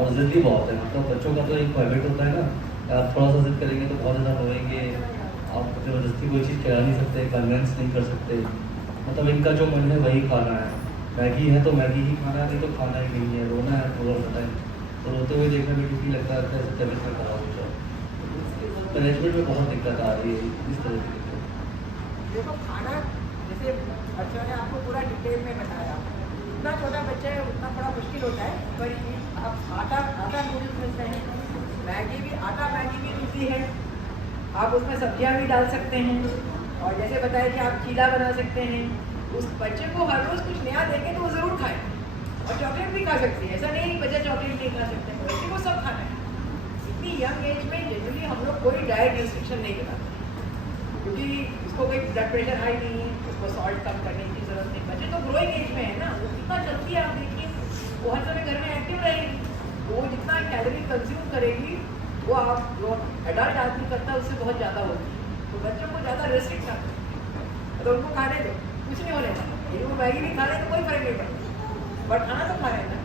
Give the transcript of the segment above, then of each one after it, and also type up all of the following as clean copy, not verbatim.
और ज़िद्दी बहुत है। मतलब बच्चों का तो एक हैबिट होता है ना, आप थोड़ा सा ज़िद करेंगे तो बहुत ज़्यादा रोएंगे, आप ज़बरदस्ती कोई चीज़ खिला नहीं सकते, कन्विंस नहीं कर सकते। मतलब इनका जो मन है वही खाना है, मैगी है तो मैगी ही खाना है, नहीं तो खाना ही नहीं है, रोना है थोड़ा सा टाइम। तो रोते हुए देखने में किसी लगता है ऐसे तबीयत में खराब हो जाए। मैनेजमेंट में बहुत दिक्कत आ रही है इस तरह की दिक्कत। देखो खाना, जैसे बच्चों ने आपको पूरा डिटेल में बताया, जितना छोटा बच्चा है उतना थोड़ा मुश्किल होता है। पर आप आटा नूडल्स मिलते हैं, मैगी भी मिलती है, आप उसमें सब्जियां भी डाल सकते हैं। और जैसे बताया कि आप चीला बना सकते हैं। उस बच्चे को हर रोज़ कुछ नया देंगे तो वो ज़रूर खाए। और चॉकलेट भी खा सकती है, ऐसा नहीं कि बच्चा चॉकलेट नहीं खा सकते, बच्चे को सब खाना है। इतनी यंग एज में जनरली हम लोग कोई डाइट रिस्ट्रिक्शन नहीं कराते, क्योंकि उसको कोई ब्लड प्रेशर हाई नहीं है, उसको सॉल्ट कम करने की जरूरत नहीं। बच्चे तो ग्रोइंग एज में है ना, वो कितना चलती है, आप देखिए वो हर समय घर में एक्टिव रहेगी, तो वो जितना कैलोरी कंज्यूम करेगी वो आप जो एडल्ट आदमी करता है उससे बहुत ज़्यादा होती है। तो बच्चों को ज़्यादा रेस्ट्रिक्ट ना करें, तो उनको खाने दो, कुछ नहीं होने वाला। यदि वो मैगी भी खा रहे तो कोई फर्क नहीं पड़ता, बट खाना तो खा रहे हैं ना।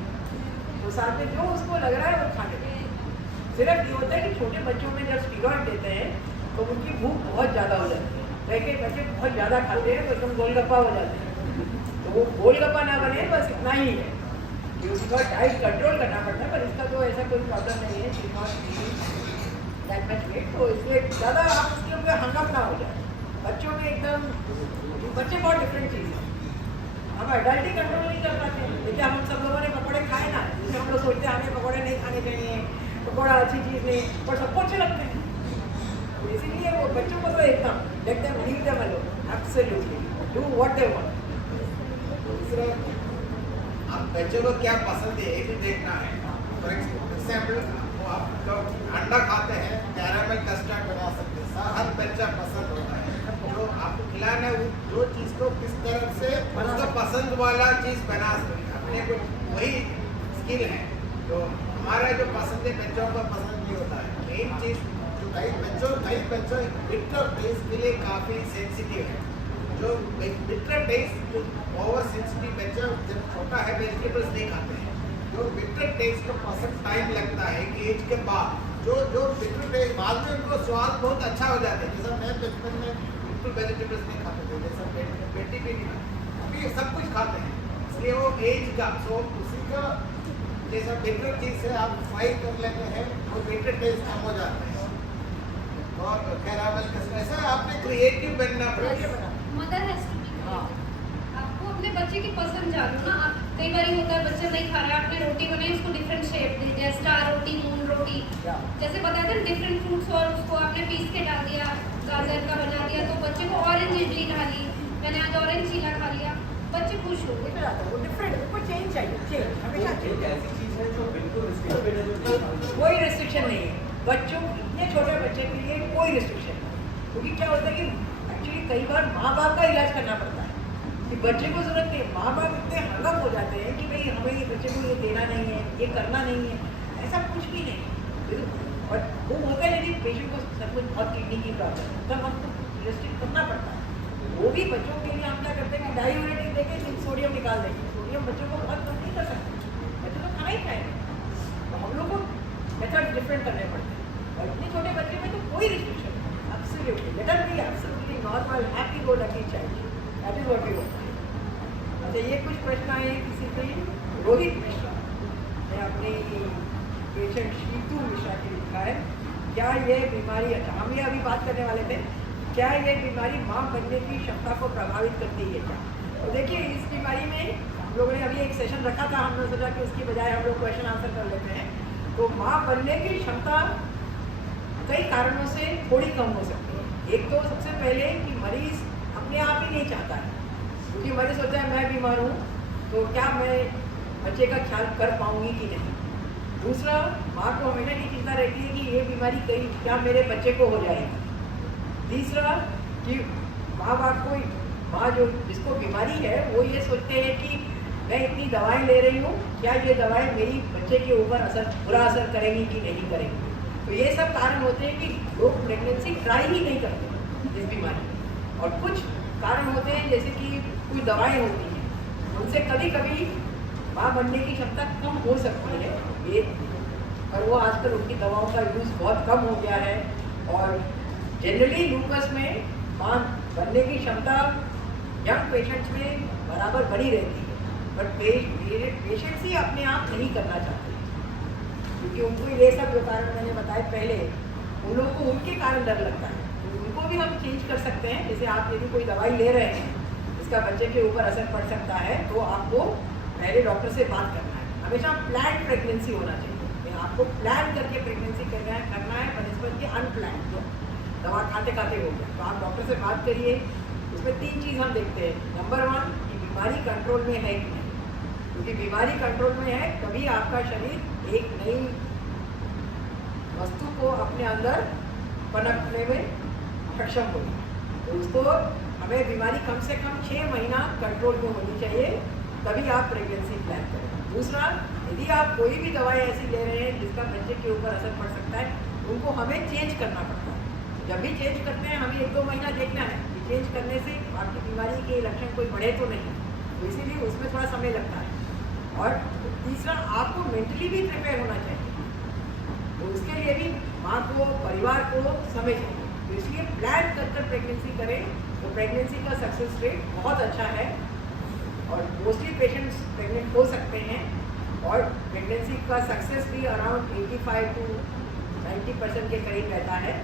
तो साथ में जो उसको लग रहा है वो खाने दो। सिर्फ ये होता है कि छोटे बच्चों में जब स्टीरॉइड देते हैं तो उनकी भूख बहुत ज़्यादा हो जाती है। देखिए बच्चे बहुत ज़्यादा खाते हैं तो एकदम गोलगप्पा हो जाते हैं, तो वो गोलगप्पा ना बने, बस इतना ही है कि उसका डाइट कंट्रोल करना पड़ता है। पर इसका तो ऐसा कोई प्रॉब्लम नहीं है, दैट मच वेट, तो इसलिए ज़्यादा आप उसके ऊपर हंगअप ना हो जाए। बच्चों में एकदम, बच्चे बहुत डिफरेंट चीज़ है, हम एडल्ट ही कंट्रोल नहीं कर पाते। देखिए हम सब लोगों ने पकौड़े खाए ना, जैसे हम लोग सोचते हैं हमें पकौड़े नहीं खाने चाहिए, पकौड़ा अच्छी चीज़ नहीं, पर सबको अच्छे लगते हैं। तो इसीलिए वो बच्चों को तो एकदम देखते हैं, leave them alone, absolutely do what they want. दूसरा, आप बच्चों को क्या पसंद है ये भी देखना है। फॉर एग्जाम्पल आप लोग अंडा खाते हैं, कैरामल कस्टर्ड बना सकते हैं, हर बच्चा पसंद होता है। तो आपको खिलाना है जो चीज़ को किस तरह से उसका पसंद वाला चीज़ बना सकते, अपने को वही स्किल है। तो हमारा जो पसंद है बच्चों को पसंद नहीं होता है। मेन चीज़ जो कई बच्चों बिटर टेस्ट के लिए काफ़ी सेंसिटिव है। जो बिटर टेस्ट, ओवर सेंसिटिव बच्चा जब छोटा है वेजिटेबल्स नहीं खाते हैं। जो बिटर टेस्ट को पसंद टाइम लगता है कि एज के बाद जो बिटर टेस्ट बाद में उनको स्वाद बहुत अच्छा हो जाता है। जैसा मैं बचपन में बिल्कुल वेजिटेबल्स नहीं खाते थे, जैसा बेटी भी नहीं खाती, अभी सब कुछ खाते हैं। इसलिए वो एज का उसी का जैसा बिटर चीज़ से आप फ्राई कर लेते हैं वो बिटर टेस्ट कम हो जाता है। और कैरामल का ऐसा आपने क्रिएटिव बनना पड़ेगा। मदर हैज टू बी, आपको अपने बच्चे की पसंद जानो ना। आप कई बार होता है बच्चा नहीं खा रहा है, आपने रोटी बनाई उसको डिफरेंट शेप दे दिया, स्टार रोटी, मून रोटी, जैसे बताया था डिफरेंट फ्रूट्स, और उसको आपने पीस के डाल दिया, गाजर का बना दिया, तो बच्चे को ऑरेंज इडली खा ली, मैंने आज ऑरेंज चीला खा लिया, बच्चे खुश हो गए। वो डिफरेंट, उनको चेंज चाहिए, चेंज हमेशा चेंज। ऐसी चीज़ है जो बिल्कुल रिस्ट्रिक्टेड है, जो कोई रिस्ट्रिक्शन नहीं है बच्चों, इतने छोटे बच्चे के लिए कोई रिस्ट्रिक्शन नहीं। क्योंकि क्या होता है कि एक्चुअली कई बार माँ बाप का इलाज करना पड़ता है कि बच्चे को जरूरत नहीं है। माँ बाप इतने हंगअप हो जाते हैं कि भाई हमें ये बच्चे को ये देना नहीं है, ये करना नहीं है, ऐसा कुछ भी नहीं। और वो होता है यदि पेशेंट को सब कुछ बहुत किडनी की प्रॉब्लम है तब हमको रेस्ट्रिक्ट करना पड़ता है। वो भी बच्चों के लिए हम क्या करते हैं कि डायूरेटिक देके सोडियम निकाल देंगे। सोडियम बच्चों को बहुत कम नहीं कर सकते, बच्चे तो खाना ही खाएंगे। तो हम लोग को मेथड डिफरेंट करने पड़ते हैं। और इतने छोटे बच्चे में तो कोई रिस्ट्रिक्शन नहीं, absolutely let us be absolutely normal happy go lucky child, that is what we want. अच्छा, ये कुछ प्रश्न आए किसी के, रोहित मिश्रा ने अपनी पेशेंट शीतू मिश्रा की लिखा है, क्या ये बीमारी, अच्छा हम ये अभी बात करने वाले थे, क्या ये बीमारी माँ बनने की क्षमता को प्रभावित करती है क्या? तो देखिए इस बीमारी में हम लोगों ने अभी एक सेशन रखा था, हमने सोचा कि उसकी बजाय हम लोग क्वेश्चन आंसर कर लेते हैं। तो माँ बनने की क्षमता कई कारणों से थोड़ी कम हो सकती है। एक तो सबसे पहले कि मरीज अपने आप ही नहीं चाहता है, क्योंकि मरीज सोचता है मैं बीमार हूँ तो क्या मैं बच्चे का ख्याल कर पाऊँगी कि नहीं। दूसरा, माँ को हमेशा ये चिंता रहती है कि ये बीमारी कहीं क्या मेरे बच्चे को हो जाएगी। तीसरा कि माँ बाप को, माँ जो जिसको बीमारी है वो ये सोचते हैं कि मैं इतनी दवाएं ले रही हूँ, क्या ये दवाएं मेरी बच्चे के ऊपर बुरा असर करेंगी कि नहीं करेंगी। तो ये सब कारण होते हैं कि लोग प्रेगनेंसी ट्राई ही नहीं करते इस बीमारी में। और कुछ कारण होते हैं जैसे कि कुछ दवाएं होती हैं, उनसे कभी कभी माँ बनने की क्षमता कम हो सकती है। ये और वो आजकल उनकी दवाओं का यूज़ बहुत कम हो गया है। और जनरली लूकस में मां बनने की क्षमता यंग पेशेंट्स में बराबर बनी रहती है, बट पेशेंट्स ही अपने आप नहीं करना चाहते, क्योंकि उनको ये सब जो कारण मैंने बताए पहले, उन लोगों को उनके कारण डर लगता है। तो उनको भी हम चेंज कर सकते हैं। जैसे आप यदि कोई दवाई ले रहे हैं जिसका बच्चे के ऊपर असर पड़ सकता है, तो आपको पहले डॉक्टर से बात करना है। हमेशा प्लान प्रेगनेंसी होना चाहिए। आपको प्लान करके प्रेगनेंसी करना है बनस्पत की अनप्लान, जो दवा खाते खाते हो गया। तो आप डॉक्टर से बात करिए। उसमें 3 चीज़ हम देखते हैं। नंबर 1 कि बीमारी कंट्रोल में है कि नहीं, क्योंकि बीमारी कंट्रोल में है तभी आपका शरीर एक नई वस्तु को अपने अंदर पनपने में सक्षम होगी। तो उसको हमें बीमारी कम से कम 6 महीना कंट्रोल में होनी चाहिए, तभी आप प्रेगनेंसी प्लान करें। दूसरा, यदि आप कोई भी दवाई ऐसी ले रहे हैं जिसका बच्चे के ऊपर असर पड़ सकता है, उनको हमें चेंज करना पड़ता है। जब भी चेंज करते हैं हमें 1-2 महीना देखना है कि चेंज करने से आपकी बीमारी के लक्षण कोई बढ़े तो नहीं, तो इसीलिए उसमें थोड़ा समय लगता है। और तीसरा, आपको मेंटली भी प्रिपेयर होना चाहिए, तो उसके लिए भी माँ को, परिवार को समय चाहिए। तो इसलिए प्लान कर प्रेगनेंसी करें तो प्रेगनेंसी का सक्सेस रेट बहुत अच्छा है, और मोस्टली पेशेंट्स प्रेग्नेंट हो सकते हैं, और प्रेगनेंसी का सक्सेस भी अराउंड 85 to 90% के करीब रहता है,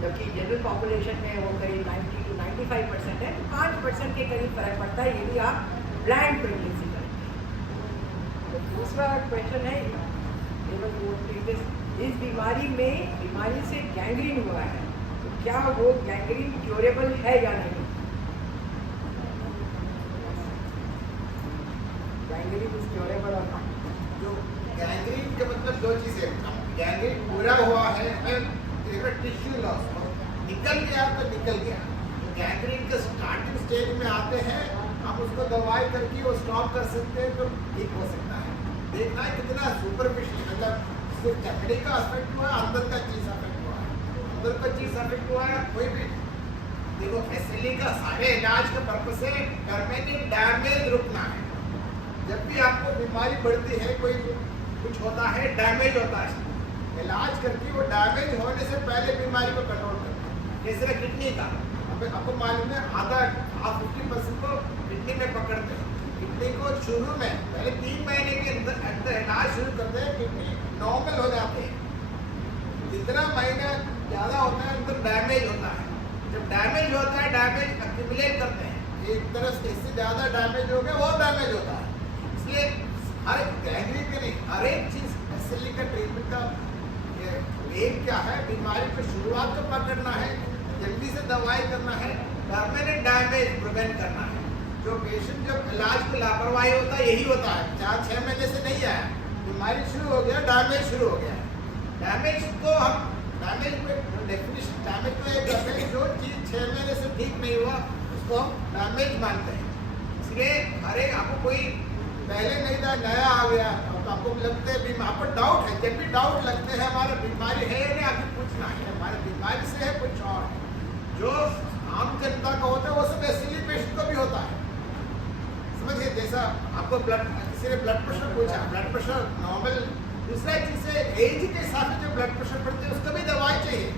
जबकि जनरल पॉपुलेशन में वो करीब 90 to 95% है। तो 5% के करीब फर्क पड़ता है यदि आप प्लान प्रेगनेंसी करें। तो दूसरा क्वेश्चन है, इस बीमारी से गैंग्रीन हुआ है, तो क्या वो गैंग्रीन क्योरेबल है या नहीं? गैंग्रीन इज क्योरेबल और नॉट? जो गैंग्रीन के मतलब 2 चीजें, गैंग्रीन पूरा हुआ है, टिश्यू लॉस निकल गया तो निकल गया। तो गैंग्रीन के स्टार्टिंग स्टेज में आते हैं, हम उसको दवाई करके वो स्टॉप कर सकते हैं तो ठीक हो सकता है। देखना है कितना सुपरफिशियल, मतलब सिर्फ चमड़ी का अफेक्ट हुआ है, अंदर का चीज अफेक्ट हुआ है, अंदर का चीज अफेक्ट हुआ है। कोई भी देखो, एसएलई का सारे इलाज का पर्पस है परमानेंट डैमेज रुकना है। जब भी आपको बीमारी बढ़ती है, कोई कुछ होता है, डैमेज होता है, इलाज करके वो डैमेज होने से पहले बीमारी को कंट्रोल करते हैं। जैसे किडनी का, आपको मालूम है, आधा 50% को किडनी में पकड़ते हैं। किडनी को शुरू में पहले 3 महीने के अंदर इलाज शुरू करते हैं, किडनी नॉर्मल हो जाते हैं। जितना महीना ज़्यादा होता है अंदर डैमेज होता है। जब डैमेज होता है, डैमेज एक्यूमुलेट करते हैं, एक तरफ से इससे ज़्यादा डैमेज हो गया, वो डैमेज होता है। इसलिए हर गैंग्रीन के नहीं, हर एक चीज़ एसएलई का ट्रीटमेंट का एम क्या है, बीमारी को शुरुआत को पकड़ना है, जल्दी से दवाई करना है, परमानेंट डैमेज प्रिवेंट करना है। जो पेशेंट जब इलाज को लापरवाही होता है, यही होता है। 4-6 महीने से नहीं आया, बीमारी शुरू हो गया, डैमेज शुरू हो गया। डैमेज को हम डैमेज में डेफिनेशन, डैमेज को एक है जो चीज़ 6 महीने से ठीक नहीं हुआ उसको हम डैमेज मानते हैं। इसलिए हर एक, आपको कोई पहले नहीं था, नया आ गया तो आपको लगते हैं, आपको डाउट है, जब भी डाउट लगते हैं हमारा बीमारी है या नहीं, आपको पूछना है हमारे बीमारी से है कुछ और है। जो आम जनता का होता है वो सब एसएलई पेशेंट को भी होता है, समझिए। जैसा आपको किसी ने ब्लड प्रेशर पूछा, ब्लड प्रेशर नॉर्मल, दूसरा चीज़ से एज के हिसाब से जो ब्लड प्रेशर बढ़ते हैं उसको भी दवाई चाहिए।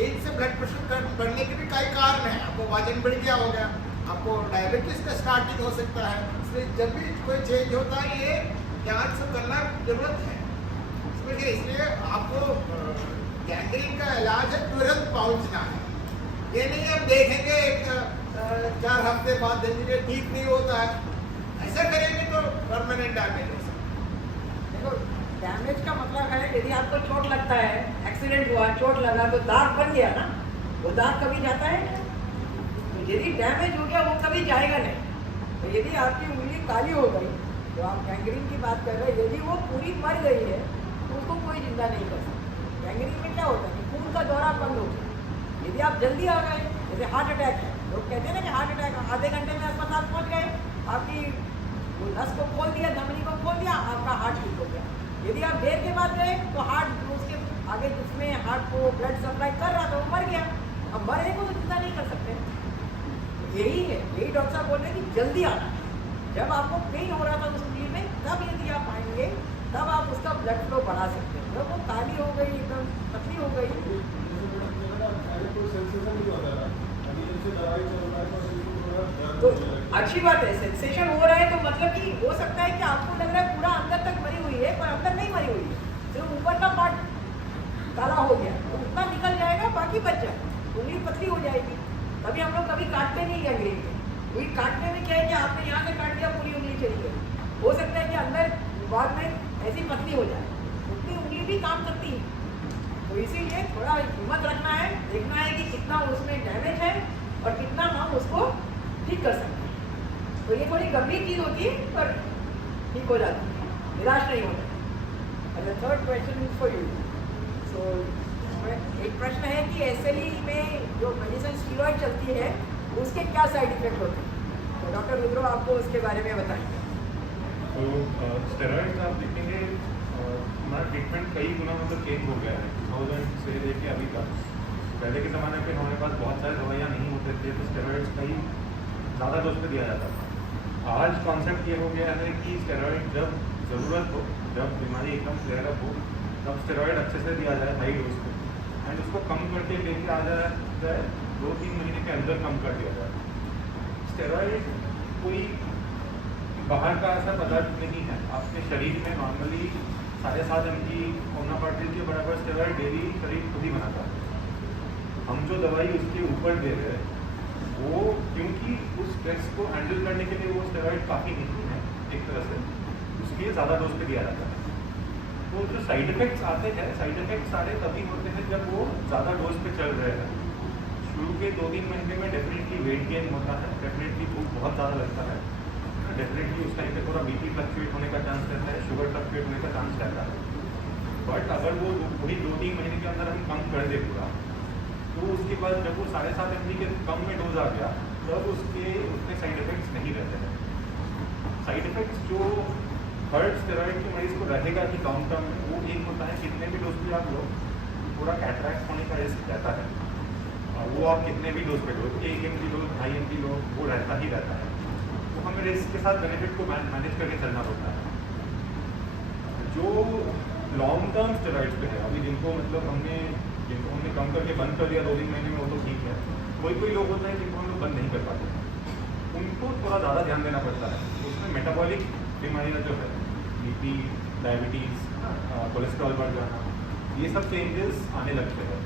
एज से ब्लड प्रेशर बढ़ने के भी कई कारण हैं। आपको वजन बढ़ गया हो गया, आपको डायबिटीज का स्टार्टिंग हो सकता है। इसलिए जब भी कोई चेंज होता है, ये ध्यान से करना जरूरत है, समझिए। इसलिए आपको गैंग्रीन का इलाज है, तुरंत पहुंचना है। ये नहीं हम देखेंगे 4 हफ्ते बाद देखेंगे ठीक नहीं होता है, ऐसा करेंगे तो परमानेंट डैमेज हो सकता है। देखो, डैमेज का मतलब है यदि आपको चोट लगता है, एक्सीडेंट हुआ, चोट लगा तो दाग बन गया ना, वो दाग कभी जाता है? तो यदि डैमेज हो गया वो कभी जाएगा नहीं। तो यदि आपकी उंगली काली हो गई, तो आप गैंग्रीन की बात कर रहे हैं, यदि वो पूरी मर गई है तो उसको कोई जिंदा नहीं कर सकता। गैंग्रीन में क्या होता है कि खून का दौरा बंद हो गया। यदि आप जल्दी आ गए, जैसे हार्ट अटैक है, लोग कहते हैं ना कि हार्ट अटैक, आधे घंटे में अस्पताल पहुंच गए, आपकी नस को खोल दिया, धमनी को खोल दिया, आपका हार्ट ठीक हो गया। यदि आप देर के बाद गए तो हार्ट उसके आगे जिसमें हार्ट को ब्लड सप्लाई कर रहा था वो मर गया। अब मरने को तो जिंदा नहीं कर सकते। यही है, यही डॉक्टर साहब बोल रहे हैं कि जल्दी आना है। जब आपको पेन हो रहा था उस उंगली में, तब यदि आप आएंगे तब आप उसका ब्लड फ्लो बढ़ा सकते हैं। जब वो काली हो गई, एकदम पतली हो गई, तो अच्छी बात है, सेंसेशन हो रहा है तो मतलब कि हो सकता है कि आपको लग रहा है पूरा अंदर तक मरी हुई है, पर अंदर नहीं मरी हुई है, सिर्फ ऊपर का पार्ट काला हो गया, तो उतना निकल जाएगा, बाकी बच जाएगा, उंगली पतली हो जाएगी। तभी हम लोग कभी काटते नहीं है अंग्रेजी में, क्योंकि काटने में क्या है कि आपने यहाँ से काट दिया, पूरी उंगली चली गई। हो सकता है कि अंदर बाद में ऐसी पतली हो जाए, उतनी उंगली भी काम करती है। तो इसीलिए थोड़ा हिम्मत रखना है, देखना है कि कितना उसमें डैमेज है और कितना हम उसको ठीक कर सकते हैं। तो ये थोड़ी गंभीर चीज़ होती है, पर ठीक हो जाती है, निराश नहीं होता। अच्छा, third question is for you. So एक प्रश्न है कि एसएलई में जो मेडिसिन स्टीरॉयड चलती है, उसके क्या साइड इफेक्ट होते हैं? तो डॉक्टर रुद्रो आपको उसके बारे में बताएंगे। तो स्टेरॉइड्स आप देखेंगे हमारा ट्रीटमेंट कई गुना मतलब चेंज हो गया है 2000 से लेके अभी तक। पहले के ज़माने पे हमारे पास बहुत सारे दवाइयाँ नहीं होते थे, तो स्टेरॉइड्स कई ज़्यादा डोज पे दिया जाता था। आज कॉन्सेप्ट ये हो गया है कि स्टेरॉइड जब ज़रूरत हो, जब बीमारी एकदम फ्लेयर अप हो, तब स्टेरॉइड अच्छे से दिया जाए हाई डोज पे, एंड उसको कम करके लेके आ जाए 2-3 महीने के अंदर कम कर दिया जाए। स्टेरॉइड कोई बाहर का ऐसा पदार्थ नहीं है, आपके शरीर में नॉर्मली 7.5 mg होम्योपैथी के बराबर स्टेरॉइड डेली शरीर खुद ही बनाता है। हम जो दवाई उसके ऊपर दे रहे हैं वो क्योंकि उस स्ट्रेस को हैंडल करने के लिए वो स्टेरॉइड काफ़ी नहीं है एक तरह से, उसलिए ज़्यादा डोज पे दिया जाता है। तो जो साइड इफ़ेक्ट्स आते हैं, साइड इफ़ेक्ट्स सारे तभी होते हैं जब वो ज़्यादा डोज पे चल रहे हैं। शुरू के 2-3 महीने में डेफिनेटली वेट गेन होता है, डेफिनेटली भूख बहुत ज़्यादा लगता है, डेफिनेटली उस टाइम पे थोड़ा बीपी फ्लक्चुएट होने का चांस रहता है, शुगर फ्लक्चुएट होने का चांस रहता है। बट अगर वो वही 2-3 महीने के अंदर हम कम कर दे पूरा, तो उसके बाद जब वो 7.5 mg के कम में डोज आ गया, तब उसके उतने साइड इफ़ेक्ट्स नहीं रहते हैं। साइड इफ़ेक्ट्स जो हर स्टेरॉइड के मरीज को रहेगा कि लॉन्ग टर्म में, वो एक होता है कितने भी डोज पे आप लो, पूरा कैटरैक्ट होने का रिस्क रहता है। और वो आप कितने भी डोज पे लो, 1 mg लो, 2.5 mg लो, वो रहता ही रहता है। तो हमें रिस्क के साथ बेनिफिट को मैनेज करके चलना पड़ता है। जो लॉन्ग टर्म स्टेरॉइड्स पे है, अभी जिनको हमने कम करके बंद कर दिया 2-3 महीने में, वो तो ठीक है। कोई लोग होते हैं जिनको हम लोग बंद नहीं कर पाते, उनको थोड़ा ज़्यादा ध्यान देना पड़ता है। उसमें मेटाबॉलिक बीमारियाँ जो है, बीपी, डायबिटीज़, कोलेस्ट्रॉल बढ़ जाना, ये सब चेंजेस आने लगते हैं।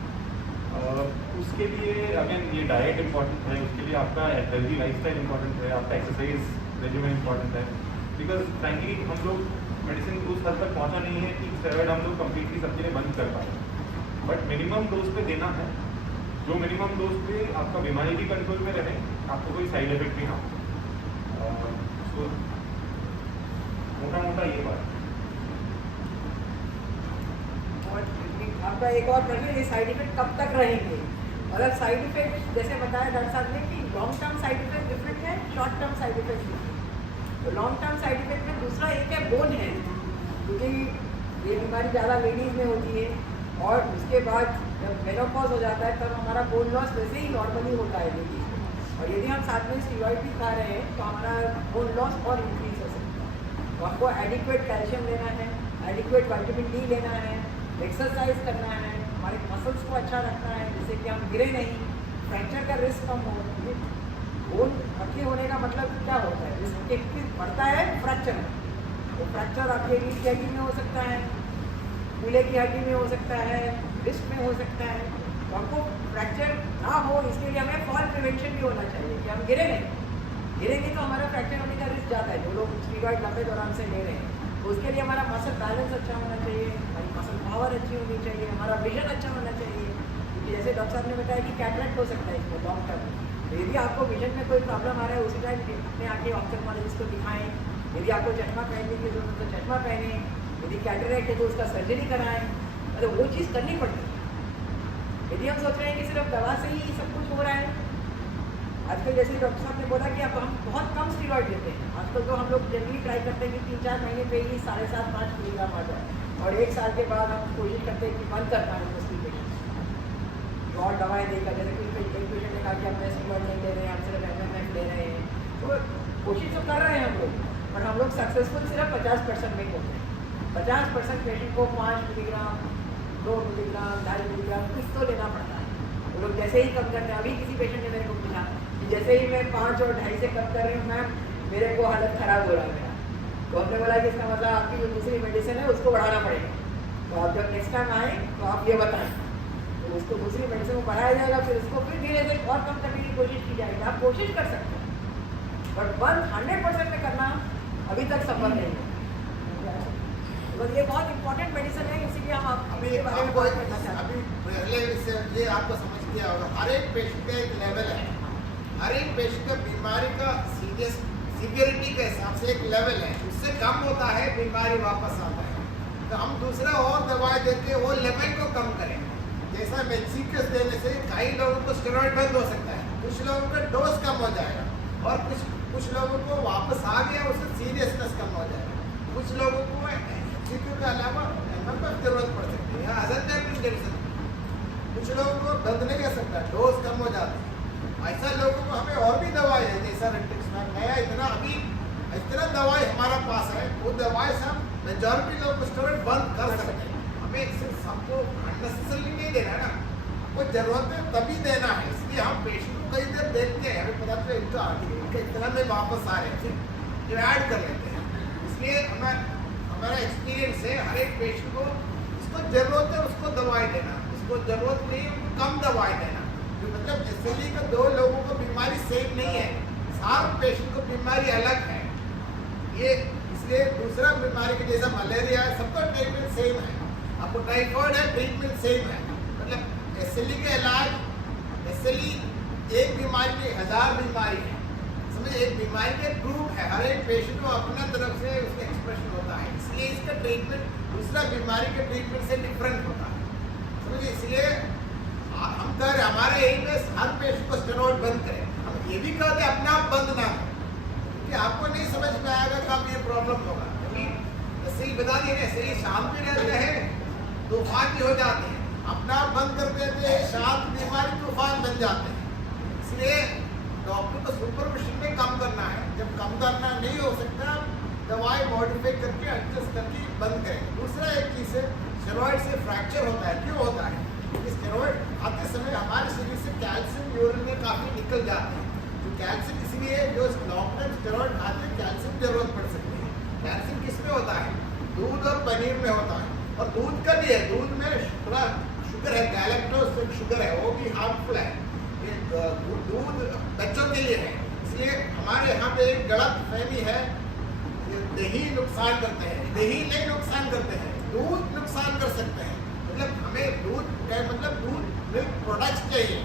उसके लिए अगेन ये डाइट इम्पॉर्टेंट है, उसके लिए आपका हेल्दी लाइफस्टाइल इम्पॉर्टेंट है, आपका एक्सरसाइज रेजिमेंट इम्पॉर्टेंट है। बिकॉज फ्रैंकली हम लोग मेडिसिन उस हद तक पहुँचा नहीं है कि स्टेरॉइड हम लोग कम्प्लीटली सबके लिए बंद कर पाए, बट मिनिमम डोज पे देना है, जो मिनिमम डोज पे आपका बीमारी भी कंट्रोल में रहे, आपको कोई साइड इफेक्ट भी ना हो। तो मोटा ये बात। आपका एक और प्रश्न, ये साइड इफेक्ट कब तक रहेंगे? मतलब साइड इफेक्ट जैसे बताया डॉक्टर साहब ने कि long term side effect different है, short term side effect different. तो लॉन्ग टर्म साइड इफेक्ट में दूसरा एक है बोन है, क्योंकि ये बीमारी ज़्यादा लेडीज़ में होती है, और उसके बाद जब मेनोपॉज हो जाता है तब हमारा बोन लॉस वैसे ही नॉर्मली होता है लेडीज़ में, और यदि हम साथ में स्टीरॉइड भी खा रहे हैं तो हमारा बोन लॉस और इंक्रीज हो सकता है। तो हमको एडिक्वेट कैल्शियम लेना है, एडिक्वेट विटामिन डी लेना है, एक्सरसाइज करना है, हमारे मसल्स को अच्छा रखना है जिससे कि हम गिरे नहीं, फ्रैक्चर का रिस्क कम हो। बोन पतली होने का मतलब क्या होता है? रिस्क एक बढ़ता है फ्रैक्चर, तो फ्रैक्चर आपके रीढ़ की हड्डी में हो सकता है, कूल्हे की हड्डी में हो सकता है, रिस्ट में हो सकता है। तो हमको फ्रैक्चर ना हो इसके लिए हमें फॉल प्रिवेंशन भी होना चाहिए कि हम गिरे नहीं, गिरेंगे तो हमारा फ्रैक्चर होने का रिस्क ज़्यादा है। जो लोग स्टीरॉइड लंबे दौरान से ले रहे हैं, तो उसके लिए हमारा मसल बैलेंस अच्छा होना चाहिए, हमारी मसल पावर अच्छी होनी चाहिए, हमारा विजन अच्छा होना चाहिए, क्योंकि जैसे डॉक्टर साहब ने बताया कि कैटरेक्ट हो सकता है इसमें लॉन्ग टर्म में। तो यदि आपको विजन में कोई प्रॉब्लम आ रहा है, उसी टाइम अपने आके ऑप्थेल्मोलॉजिस्ट को दिखाएं। यदि आपको चश्मा पहनने की जरूरत है तो चश्मा पहने, यदि कैटरेक्ट है तो उसका सर्जरी कराएं, मतलब वो चीज़ करनी पड़ती है। यदि हम सोच रहे हैं कि सिर्फ दवा से ही सब कुछ हो रहा है, आजकल जैसे डॉक्टर साहब ने बोला कि अब हम बहुत कम स्टीरॉइड देते हैं। आजकल तो हम लोग जनरली ट्राई करते हैं कि 3-4 महीने पे ही 7.5-5 मिलीग्राम आ जाए, और 1 साल के बाद हम कोशिश करते हैं कि बंद कर पाएँ उसकी पेशेंट और दवाएँ देकर। जैसे कोई पेशेंट ने कहा कि हम स्टीरॉइड नहीं ले रहे हैं, हम सिर्फ MMF ले रहे हैं, तो कोशिश तो कर रहे हैं हम लोग, पर हम लोग सक्सेसफुल सिर्फ 50% में होते हैं। 50% पेशेंट को 5 मिलीग्राम, 2 मिलीग्राम, 2.5 मिलीग्राम कुछ तो लेना पड़ता है। वो लोग जैसे ही कम करते हैं, अभी किसी पेशेंट ने मेरे को पूछा कि जैसे ही मैं 5 और 2.5 से कम कर रही हूँ मैम, मेरे को हालत ख़राब हो रहा है मेरा। तो हमने बोला कि इसका मतलब आपकी जो दूसरी मेडिसिन है उसको बढ़ाना पड़ेगा। तो आप जब नेक्स्ट टाइम आए तो आप ये बताएं, तो उसको दूसरी मेडिसिन को बढ़ाया जाएगा, फिर उसको फिर धीरे धीरे और कम करने की कोशिश की जाएगी। आप कोशिश कर सकते हैं, बट 100% में करना अभी तक संभव नहीं है। तो ये बहुत इंपॉर्टेंट मेडिसिन है, इसीलिए हम अभी इसके बारे में आपको बात करना चाहते हैं। अभी पहले इससे ये आपको समझ गया होगा, हर एक पेशेंट का एक लेवल है, हर एक पेशेंट का बीमारी का सीवियरिटी के हिसाब से एक लेवल है, उससे कम होता है बीमारी वापस आता है। तो हम दूसरा और दवाई देके वो लेवल को कम करें। जैसा मेडिसिन देने से कई लोगों को स्टेरॉइड बंद हो सकता है, कुछ लोगों का डोज कम हो जाएगा, और कुछ लोगों को वापस आ गया उससे सीरियसनेस कम हो जाएगा, कुछ लोगों को एमसीक्यू के अलावा एमएफ जरूरत पड़ सकती है, अदर मेडिसिन कुछ लोगों को बंद नहीं कर सकता, डोज कम हो जाता है। ऐसा लोगों को हमें और भी दवाई है, जैसा रेटिक्समैब नया इतना दवाई हमारा पास है, वो दवाई से हम मेजॉरिटी लोग को स्टेरॉइड बंद कर सकते हैं। हमें सिर्फ सबको अननेसेसरली नहीं देना है ना, आपको जरूरत है तभी देना है। इसलिए हम पेशेंट को कई देर देखते हैं, हमें पता चला इनका इनका इतना में वापस आ रहे हैं, फिर जो ऐड कर लेते हैं। इसलिए हमारा एक्सपीरियंस है, हर एक पेशेंट को जिसको जरूरत है उसको दवाई देना, जिसको जरूरत नहीं है उनको कम दवाई देना। मतलब एसएलई का 2 लोगों को बीमारी सेम नहीं है, हर पेशेंट को बीमारी अलग है। ये इसलिए दूसरा बीमारी के जैसा मलेरिया है, सबका ट्रीटमेंट सेम है, आपको टाइफॉइड है ट्रीटमेंट सेम है। मतलब एसएलई के इलाज, एसएलई एक बीमारी की 1000 बीमारी है, समझे, एक बीमारी के ग्रुप है, हर एक पेशेंट को अपना तरफ से उसका एक्सप्रेशन होता है, इसलिए इसका ट्रीटमेंट दूसरा बीमारी के ट्रीटमेंट से डिफरेंट होता है, समझे। इसलिए हम कह रहे हमारे यही में हर पेशेंट को स्टेरॉइड बंद करें, हम ये भी कहते हैं अपने आप बंद ना करें, क्योंकि आपको नहीं समझ में आएगा कब ये प्रॉब्लम होगा। क्योंकि सही बता दिए, सही शांत भी रहते हैं, तूफान भी हो जाते हैं, अपना आप बंद कर देते हैं, शांत बीमारी तूफान बन जाते हैं। इसलिए डॉक्टर को सुपरविजन में कम करना है, जब कम करना नहीं हो सकता दवाई मॉडिफाई करके एडजस्ट करके बंद करें। दूसरा एक चीज़ है, स्टेरॉइड से फ्रैक्चर होता है, क्यों होता है? स्टेरॉइड खाते समय हमारे शरीर से कैल्शियम यूरिन में काफ़ी निकल जाते हैं, तो कैल्शियम इसलिए जो लॉन्ग टर्म स्टेरॉइड खाते हैं कैल्शियम जरूरत पड़ सकती है। कैल्शियम किस में होता है? दूध और पनीर में होता है, और दूध का भी है, दूध में थोड़ा शुगर है, गैलेक्टोज शुगर है, वो भी हार्मफुल है, ये दूध बच्चों के लिए है। इसलिए हमारे यहाँ पे एक गलत फहमी है, दही नुकसान करते हैं, दही नहीं नुकसान करते हैं, दूध नुकसान कर सकते हैं। मतलब हमें दूध का मतलब दूध मिल्क प्रोडक्ट्स चाहिए,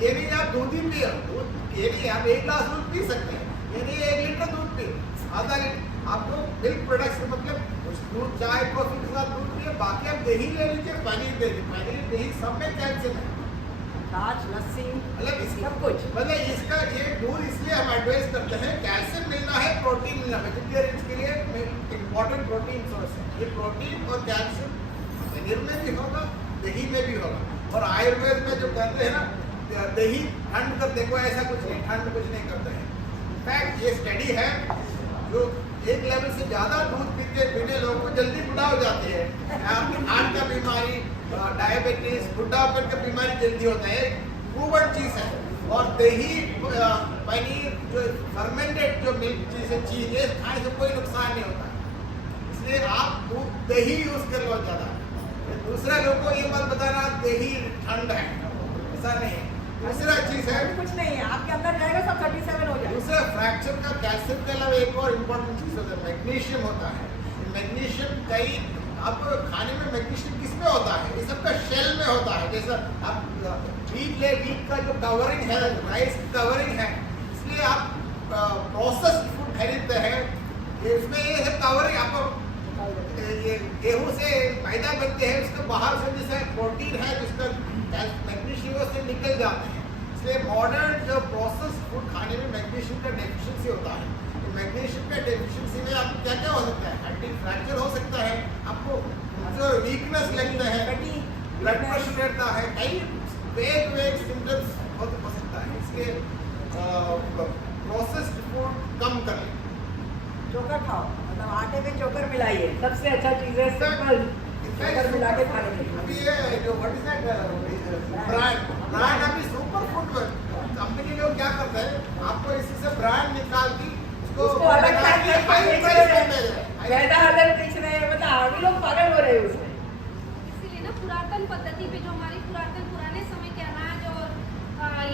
ये नहीं आप दूध ही पिए, दूध ये नहीं आप 1 गिलास दूध पी सकते हैं, ये नहीं 1 लीटर दूध पिए, आधा लीटर आपको मिल्क प्रोडक्ट्स का मतलब उस दूध चाय कॉफी के साथ दूध पिए, बाकी आप दही ले लीजिए, पनीर ले लीजिए, पनीर दही सब में कैल्शियम है, छाछ लस्सी मतलब सब कुछ, मतलब इसका ये दूध इसलिए हम एडवाइस करते हैं, कैल्शियम मिलना है, प्रोटीन मिलना है, वेजिटेरियंस के लिए इम्पोर्टेंट प्रोटीन सोर्स है। ये प्रोटीन और कैल्शियम पनीर में भी होगा, दही में भी होगा, और आयुर्वेद में जो कहते हैं ना दही ठंड कर देखो, ऐसा कुछ नहीं, ठंड कुछ नहीं करते हैं। इनफैक्ट ये स्टडी है, जो एक लेवल से ज़्यादा दूध पीने लोगों को जल्दी बुढ़ा हो जाते हैं, आपकी हार्ट का बीमारी, डायबिटीज, बुढ़ापन का बीमारी जल्दी होता है, प्रूवन चीज़ है। और दही पनीर जो फर्मेंटेड जो मिल्क चीज़ है खाने से कोई नुकसान नहीं होता, इसलिए आप दूध दही यूज़ कर लो ज़्यादा। दूसरा लोगों को ये मत बताना दही ठंड है, ऐसा नहीं है। दूसरा चीज़ है, कुछ नहीं है, आपके अंदर जाएगा सब 37 हो जाएगा। दूसरा फ्रैक्चर का कैल्शियम के अलावा एक और इम्पोर्टेंट चीज़ होता है, मैग्नीशियम होता है। मैग्नीशियम कई आप खाने में मैग्नीशियम किस में होता है? ये सबका शेल में होता है, जैसा आप वीट का जो कवरिंग है, राइस कवरिंग है, इसलिए आप प्रोसेस्ड फूड खरीदते हैं, ये उसमें ये सब कवरिंग आपको ये गेहूं से मैदा बनते हैं, उसके बाहर से जैसे प्रोटीन है जिसका मैग्नीशियम से निकल जाते हैं। इसलिए मॉडर्न जो प्रोसेस फूड खाने में मैग्नीशियम का डेफिशिएंसी होता है, तो मैग्नीशियम का डेफिशिएंसी में आपको क्या क्या हो सकता है? हड्डी फ्रैक्चर हो सकता है, आपको जो वीकनेस लगता है, ब्लड प्रेशर रहता है, कई वेग सिम्टम्स हो सकता है। इसलिए प्रोसेस्ड फूड कम करें। चोकर खाओ, मतलब आटे में चोकर मिलाइए, सबसे अच्छा चीज़ है सिंपल चोकर मिला के खाने के लिए। अभी ये जो व्हाट इज दैट ब्रांड अभी सुपर फूड कंपनी लोग क्या करते हैं, आपको इसी से ब्रांड निकाल के उसको अलग करके मैदा अलग बेच रहे हैं, मतलब आगे लोग पागल हो रहे हैं उसमें। इसीलिए ना पुरातन पद्धति पे जो हमारी पुराने समय के अनाज और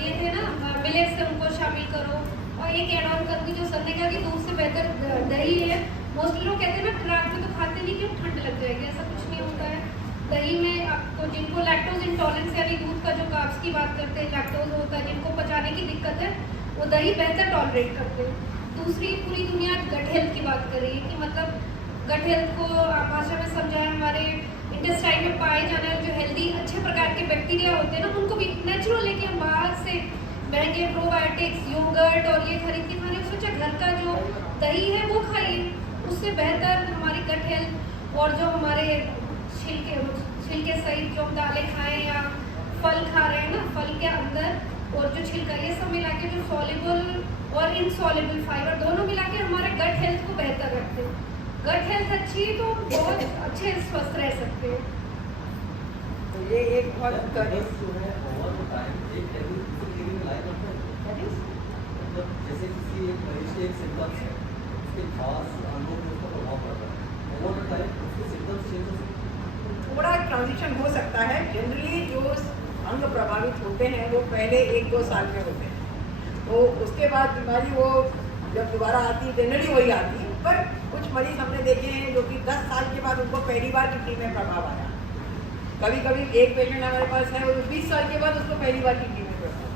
ये थे ना मिलेट्स से उनको शामिल करो। और एक एड ऑन करूँगी जो सर ने कहा कि दूध से बेहतर दही है। मोस्टली लोग कहते हैं ना रात में तो खाते नहीं क्यों, ठंड लग जाएगी, ऐसा कुछ नहीं होता है। दही में आपको जिनको लैक्टोज इंटॉलरेंस यानी दूध का जो कार्ब्स की बात करते हैं लैक्टोज होता है, जिनको पचाने की दिक्कत है वो दही बेहतर टॉलरेट करते हैं। दूसरी पूरी दुनिया गट हेल्थ की बात कर रही है कि मतलब गट हेल्थ को भाषा में समझाए, हमारे इंटेस्टाइन में पाए जाने वाले जो हेल्दी अच्छे प्रकार के बैक्टीरिया होते हैं ना उनको भी नेचुरल लेके हम बाहर से महंगे प्रोबायोटिक्स योगर्ट और ये खरीद के खाने, सोचा घर का जो दही है वो खाइए, उससे बेहतर हमारी गट हेल्थ। और जो हमारे छिलके सहित जो हम दालें खाएं या फल खा रहे हैं ना, फल के अंदर और जो छिलका ये सब मिला के जो सॉल्युबल और इनसॉल्युबल फाइबर दोनों मिला के हमारे गट हेल्थ को बेहतर रखते हैं। गट हेल्थ अच्छी है तो बहुत अच्छे स्वस्थ रह सकते हैं। तो ये एक बहुत मतलब जैसे किसी एक मरीज के एक सिम्टम्स है, उसके खास अंगों में उसका प्रभाव पड़ता है, ओवर टाइम उसके सिम्टम्स चेंज हो सकते हैं। थोड़ा ट्रांजिशन हो सकता है। जनरली जो अंग प्रभावित होते हैं वो पहले 1-2 साल में होते हैं, तो उसके बाद बीमारी वो जब दोबारा आती है जनरली वही आती है। पर कुछ मरीज हमने देखे हैं जो कि 10 साल के बाद उनको पहली बार किडनी में प्रभाव आया। कभी कभी एक पेशेंट हमारे पास है वो 20 साल के बाद उसको पहली बार किडनी में प्रभाव,